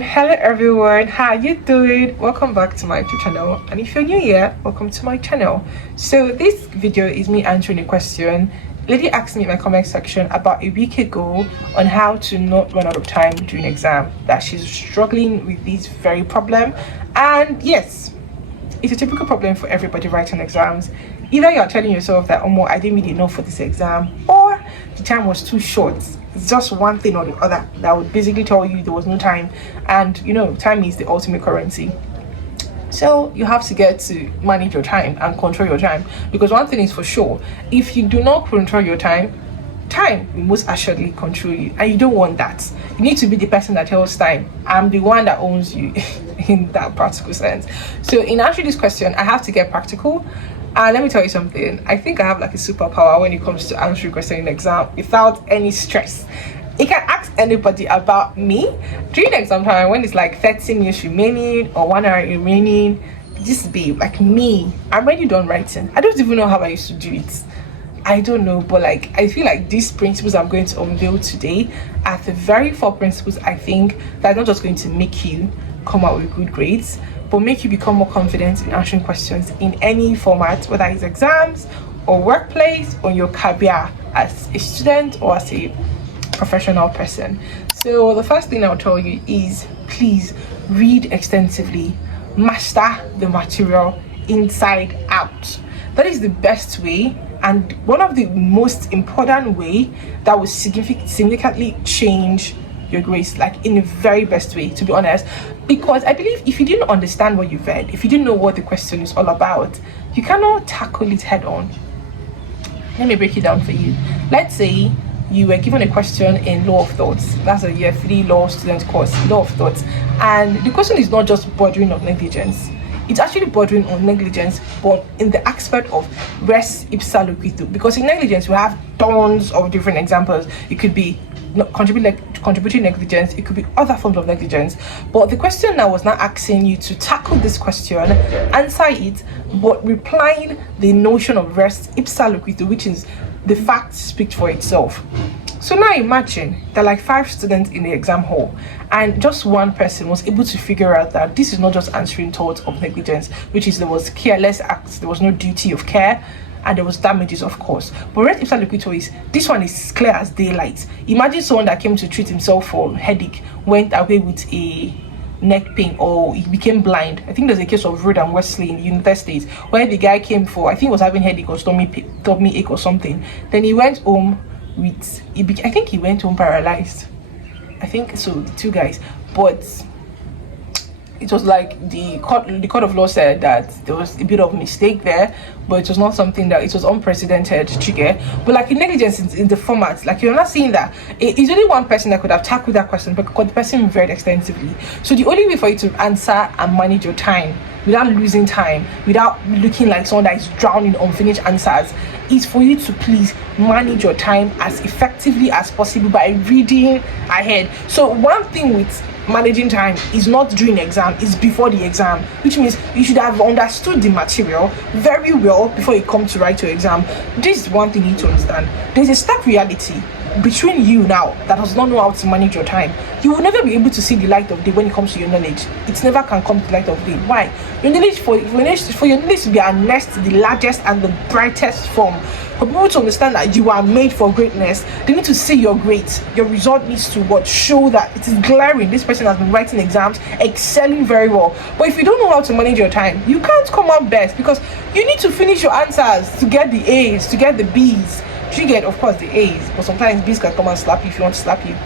Hello everyone, how you doing? Welcome back to my YouTube channel, and if you're new here, welcome to my channel. So this video is me answering a question lady asked me in my comment section about a week ago on how to not run out of time during exam, that she's struggling with this very problem. And yes, it's a typical problem for everybody writing exams. Either you're telling yourself that, oh more, I didn't read enough for this exam, or the time was too short. It's just one thing or the other that would basically tell you there was no time. And you know, time is the ultimate currency. So you have to get to manage your time and control your time, because one thing is for sure, if you do not control your time will most assuredly control you, and you don't want that. You need to be the person that tells time, I'm the one that owns you in that practical sense. So in answering this question, I have to get practical. And let me tell you something, I think I have like a superpower when it comes to answering questions in exam without any stress. You can ask anybody about me during exam time when it's like 30 minutes remaining or 1 hour remaining. This be like me, I'm already done writing. I don't even know how I used to do it. I don't know, but like I feel like these principles I'm going to unveil today are the very 4 principles I think that are not just going to make you come out with good grades, but make you become more confident in answering questions in any format, whether it's exams or workplace or your career as a student or as a professional person. So the first thing I'll tell you is, please read extensively, master the material inside out. That is the best way, and one of the most important way that will significantly change your grades, like in the very best way, to be honest. Because I believe if you didn't understand what you read, if you didn't know what the question is all about, you cannot tackle it head on. Let me break it down for you. Let's say you were given a question in law of thoughts. That's a year 3 law student course, law of thoughts, and the question is not just bordering on negligence. It's actually bordering on negligence, but in the aspect of res ipsa loquitur. Because in negligence we have tons of different examples. It could be contributing negligence, it could be other forms of negligence, but the question now was not asking you to tackle this question, answer it, but replying the notion of res ipsa loquitur, which is the fact speaks for itself. So now imagine there are like 5 students in the exam hall, and just one person was able to figure out that this is not just answering thoughts of negligence, which is there was careless acts, there was no duty of care, and there was damages, of course. But res ipsa loquitur is, this one is clear as daylight. Imagine someone that came to treat himself for headache, went away with a neck pain, or he became blind. I think there's a case of Road and Wesley in the United States where the guy came for, I think he was having headache or tummy ache or something. Then he went home with, I think he went home paralyzed. I think so, the 2 guys. But it was like the court of law said that there was a bit of mistake there, but it was not something that, it was unprecedented trigger. But like in negligence in the format, like you're not seeing that it's only one person that could have tackled that question, because the person read extensively. So the only way for you to answer and manage your time without losing time, without looking like someone that is drowning in unfinished answers, is for you to please manage your time as effectively as possible by reading ahead. So one thing with managing time is not during exam, it's before the exam, which means you should have understood the material very well before you come to write your exam. This is one thing you need to understand. There's a stark reality between you now that does not know how to manage your time. You will never be able to see the light of day when it comes to your knowledge. It never can come to the light of day. Why? Your knowledge, for your knowledge to be harnessed to the largest and the brightest form, for people to understand that you are made for greatness, they need to see you're great. Your result needs to show that it is glaring. This person has been writing exams, excelling very well. But if you don't know how to manage your time, you can't come out best, because you need to finish your answers to get the A's, to get the B's. You get, of course, the A's, but sometimes B's can come and slap you if you want to slap you.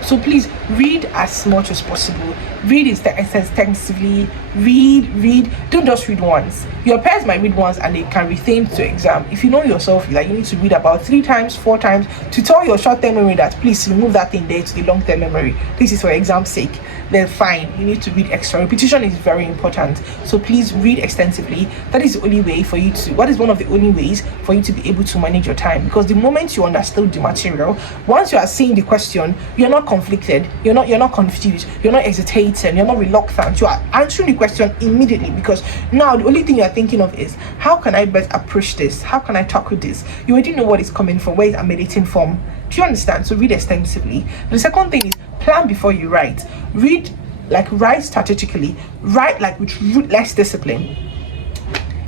So please read as much as possible. Read extensively. Read. Don't just read once. Your peers might read once and they can retain to exam. If you know yourself, like you need to read about 3 times, 4 times to tell your short-term memory that please remove that thing there to the long-term memory. This is for exam's sake. Then fine, you need to read extra. Repetition is very important. So please read extensively. That is the only way for you to, what is one of the only ways for you to be able to manage your time. Because the moment you understood the material, once you are seeing the question, you're not conflicted, you're not confused, you're not hesitating, you're not reluctant. You are answering the question immediately, because now the only thing you're thinking of is, how can I best approach this? How can I tackle this? You already know what is coming from, where is meditating from. Do you understand? So read extensively. The second thing is plan before you write. Read like write strategically, write like with ruthless discipline.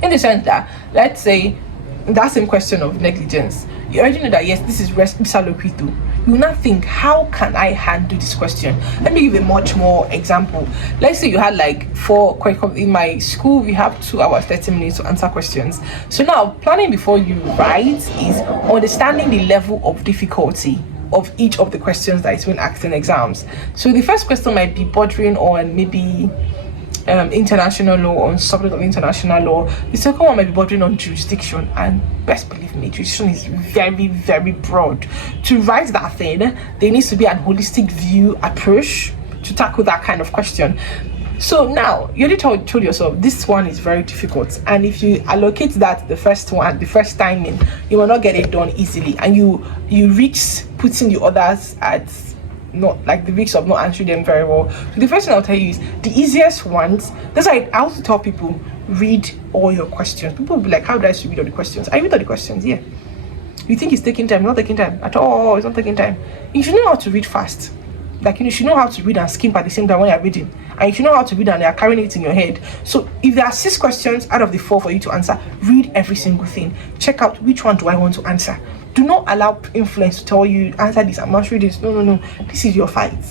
In the sense that, let's say, that same question of negligence, you already know that yes, this is loquitur. You will not think, how can I handle this question? Let me give a much more example. Let's say you had like in my school, we have 2 hours 30 minutes to answer questions. So now planning before you write is understanding the level of difficulty of each of the questions that is being asked in exams. So the first question might be bordering on maybe international law, on subject of international law. The second one might be bordering on jurisdiction, and best believe me, jurisdiction is very, very broad. To write that thing, there needs to be an holistic view approach to tackle that kind of question. So now you already told yourself this one is very difficult, and if you allocate that the first timing, you will not get it done easily, and you risk putting the others at not like the risk of not answering them very well. So the first thing I'll tell you is the easiest ones. That's why I also tell people, read all your questions. People will be like, how do I read all the questions? I read all the questions, yeah. You think it's taking time? Not taking time at all. It's not taking time. You should know how to read fast. Like, you should know how to read and skip at the same time when you're reading, and you should know how to read and you're carrying it in your head. So if there are 6 questions out of the 4 for you to answer, read every single thing. Check out which one do I want to answer. Do not allow influence to tell you answer this, I must read this. No. This is your fight.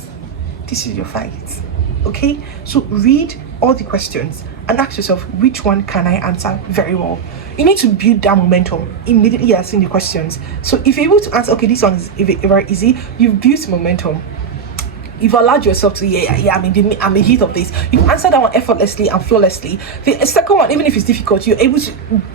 This is your fight. Okay? So read all the questions and ask yourself, which one can I answer very well? You need to build that momentum immediately you're seeing the questions. So if you're able to answer, okay, this one is very easy, you've built momentum. You've allowed yourself to, I'm in the heat of this. You've answered that one effortlessly and flawlessly. The second one, even if it's difficult, you're able to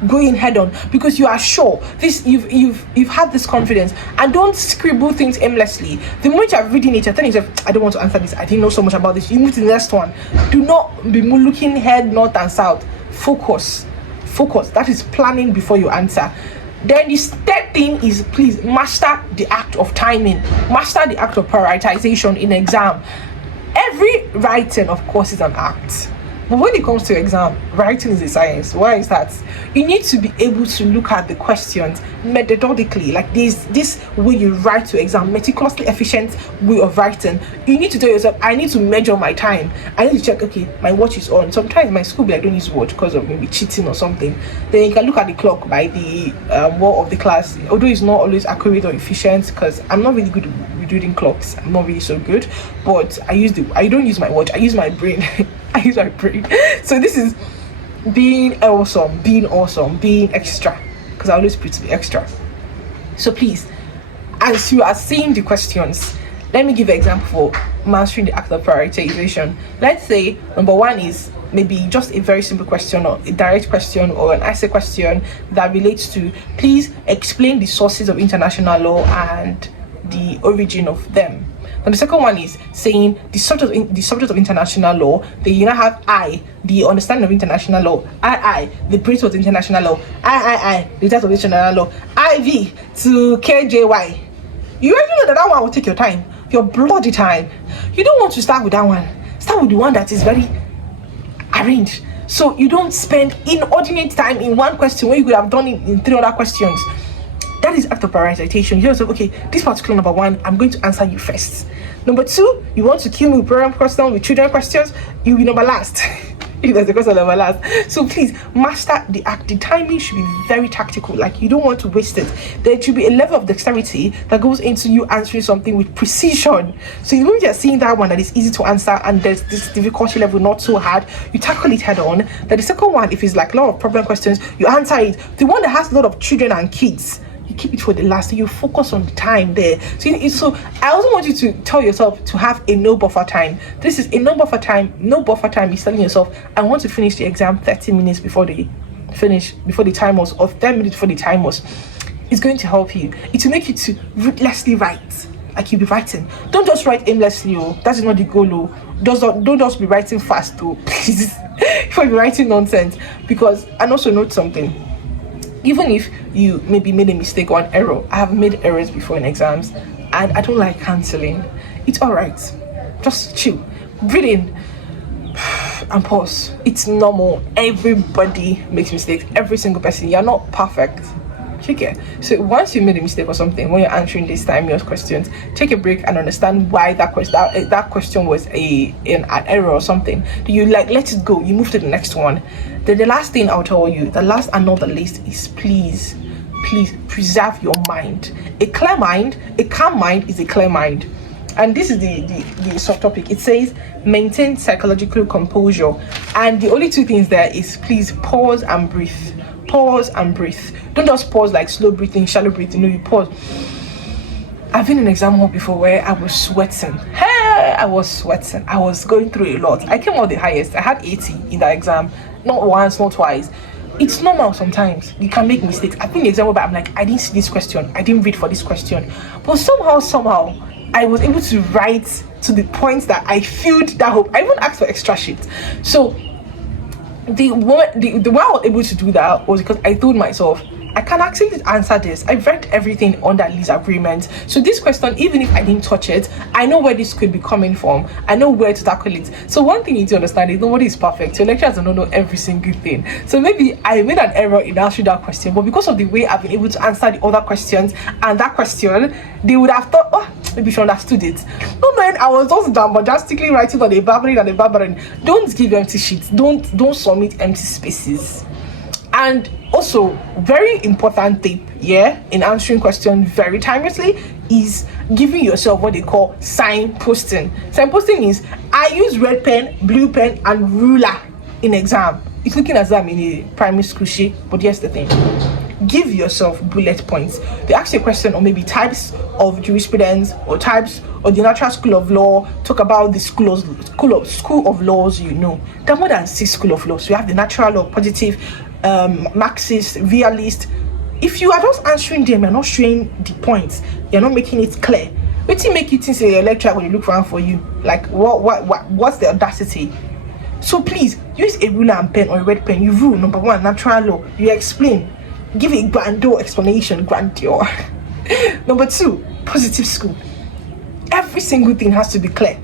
go in head on because you are sure. This you've had this confidence, and don't scribble things aimlessly. The moment you're reading it, you're telling yourself, I don't want to answer this. I didn't know so much about this. You move to the next one. Do not be looking head north and south. Focus. That is planning before you answer. Then the third thing is, please master the act of timing, master the act of prioritization in exam. Every writing, of course, is an act, but when it comes to exam, writing is a science. Why is that? You need to be able to look at the questions methodically, like this way you write to exam, meticulously efficient way of writing. You need to tell yourself, I need to measure my time. I need to check, okay, my watch is on. Sometimes my school I don't use watch because of maybe cheating or something. Then you can look at the clock by the wall of the class, although it's not always accurate or efficient, because I'm not really good with reading clocks. I'm not really so good, but I don't use my watch, I use my brain. I use my brain. So this is being awesome, being extra, because I always preach to be extra. So please, as you are seeing the questions, let me give an example for mastering the act of prioritization. Let's say number 1 is maybe just a very simple question, or a direct question, or an essay question that relates to, please explain the sources of international law and the origin of them. And the second one is saying the subject of international law. Then you now have I, the understanding of international law. I, the principle of international law. I, the type of international law. IV to KJY. You already know that one will take your time, your bloody time. You don't want to start with that one. Start with the one that is very arranged, so you don't spend inordinate time in one question when you could have done it in 3 other questions. That is act of prioritization. You just say, okay, this particular number 1, I'm going to answer you first. Number 2, you want to kill me with parent questions, with children questions, you will number last. If there's a question number last. So please master the act. The timing should be very tactical. Like, you don't want to waste it. There should be a level of dexterity that goes into you answering something with precision. So the moment you're seeing that one that is easy to answer and there's this difficulty level not so hard, you tackle it head on. Then the second one, if it's like a lot of problem questions, you answer it. The one that has a lot of children and kids, you keep it for the last. You focus on the time there. So I also want you to tell yourself to have a no buffer time. This is a no buffer time. No buffer time is telling yourself, I want to finish the exam 30 minutes before the time was, or 10 minutes before the time was. It's going to help you. It will make you to ruthlessly write. Like, you'll be writing. Don't just write aimlessly, that is not the goal. Don't just be writing fast, please. Before you be writing nonsense. Because, and also note something, even if you maybe made a mistake or an error, I have made errors before in exams, and I don't like cancelling. It's all right. Just chill, breathe in and pause. It's normal. Everybody makes mistakes. Every single person. You're not perfect. Okay. So once you made a mistake or something, when you're answering these timeless questions, take a break and understand why that question was an error or something. Do you like let it go? You move to the next one. Then the last thing I'll tell you, the last and not the least, is please preserve your mind. A clear mind, a calm mind is a clear mind. And this is the subtopic. It says maintain psychological composure, and the only two things there is please pause and breathe. Pause and breathe. Don't just pause like slow breathing, shallow breathing. No, you pause. I've been in an exam hall before where I was sweating. Hey, I was sweating. I was going through a lot. I came out the highest. I had 80 in that exam. Not once, not twice. It's normal sometimes. You can make mistakes. I've been in the exam where I'm like, I didn't see this question. I didn't read for this question. But somehow, I was able to write to the point that I filled that hope. I even asked for extra sheet. So the way I was able to do that was because I told myself, I can actually answer this. I've read everything under Lee's agreement. So this question, even if I didn't touch it, I know where this could be coming from. I know where to tackle it. So one thing you need to understand is nobody is perfect. Your lecturers don't know every single thing. So maybe I made an error in answering that question, but because of the way I've been able to answer the other questions and that question, they would have thought, oh, maybe she understood it. No, man, I was just bombastically writing on the babbling. Don't give empty sheets. Don't submit empty spaces. And also, very important tip, in answering questions very timelessly is giving yourself what they call signposting. Signposting is, I use red pen, blue pen, and ruler in exam. It's looking as I'm in a primary school sheet, but here's the thing. Give yourself bullet points. They ask you a question on maybe types of jurisprudence or types or the natural school of law. Talk about the school of laws. There are more than 6 school of laws. We have the natural law, positive, Marxist, realist. If you are just answering them, you're not showing the points. You're not making it clear. What you make you think say your lecturer when you look around for you? Like what's the audacity? So please use a ruler and pen or a red pen. You rule. Number 1, natural law. You explain. Give a grandeur explanation. Grandeur. Number 2, positive school. Every single thing has to be clear.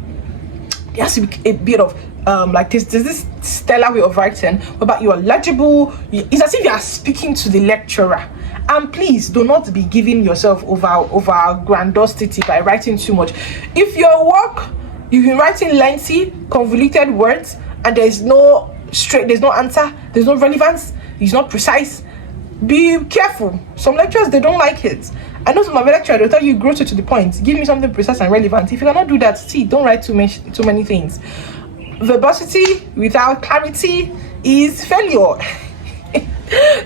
There has to be a bit of like there's this stellar way of writing about you are legible. It's as if you are speaking to the lecturer. And please do not be giving yourself over grandiosity by writing too much. If your work you've been writing lengthy, convoluted words, and there's no answer, there's no relevance, it's not precise, be careful. Some lecturers, they don't like it. I know some of my lecturers, they'll tell you grow to the point. Give me something precise and relevant. If you cannot do that, don't write too many things. Verbosity without clarity is failure.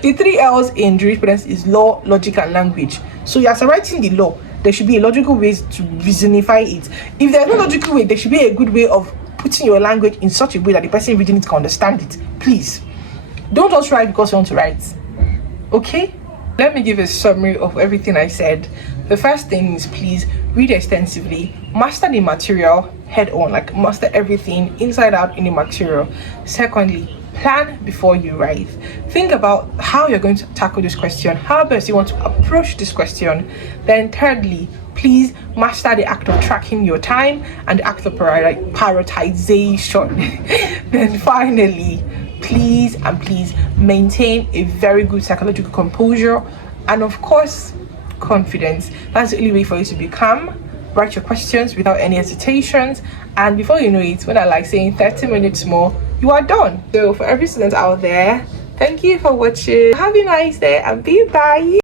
The 3 L's in jurisprudence is law, logic, and language. So as you're writing the law, there should be a logical way to reasonify it. If there's no logical way, there should be a good way of putting your language in such a way that the person reading it can understand it. Please, don't just write because you want to write. Okay? Let me give a summary of everything I said. The first thing is please read extensively, master the material head on, like master everything inside out in the material. Secondly, plan before you write. Think about how you're going to tackle this question, how best you want to approach this question. Then thirdly, please master the act of tracking your time and the act of prioritization. Then finally, please maintain a very good psychological composure and of course confidence. That's the only way for you to be calm. Write your questions without any hesitations, and before you know it, when I like saying 30 minutes more, you are done. So for every student out there, thank you for watching. Have a nice day and bye.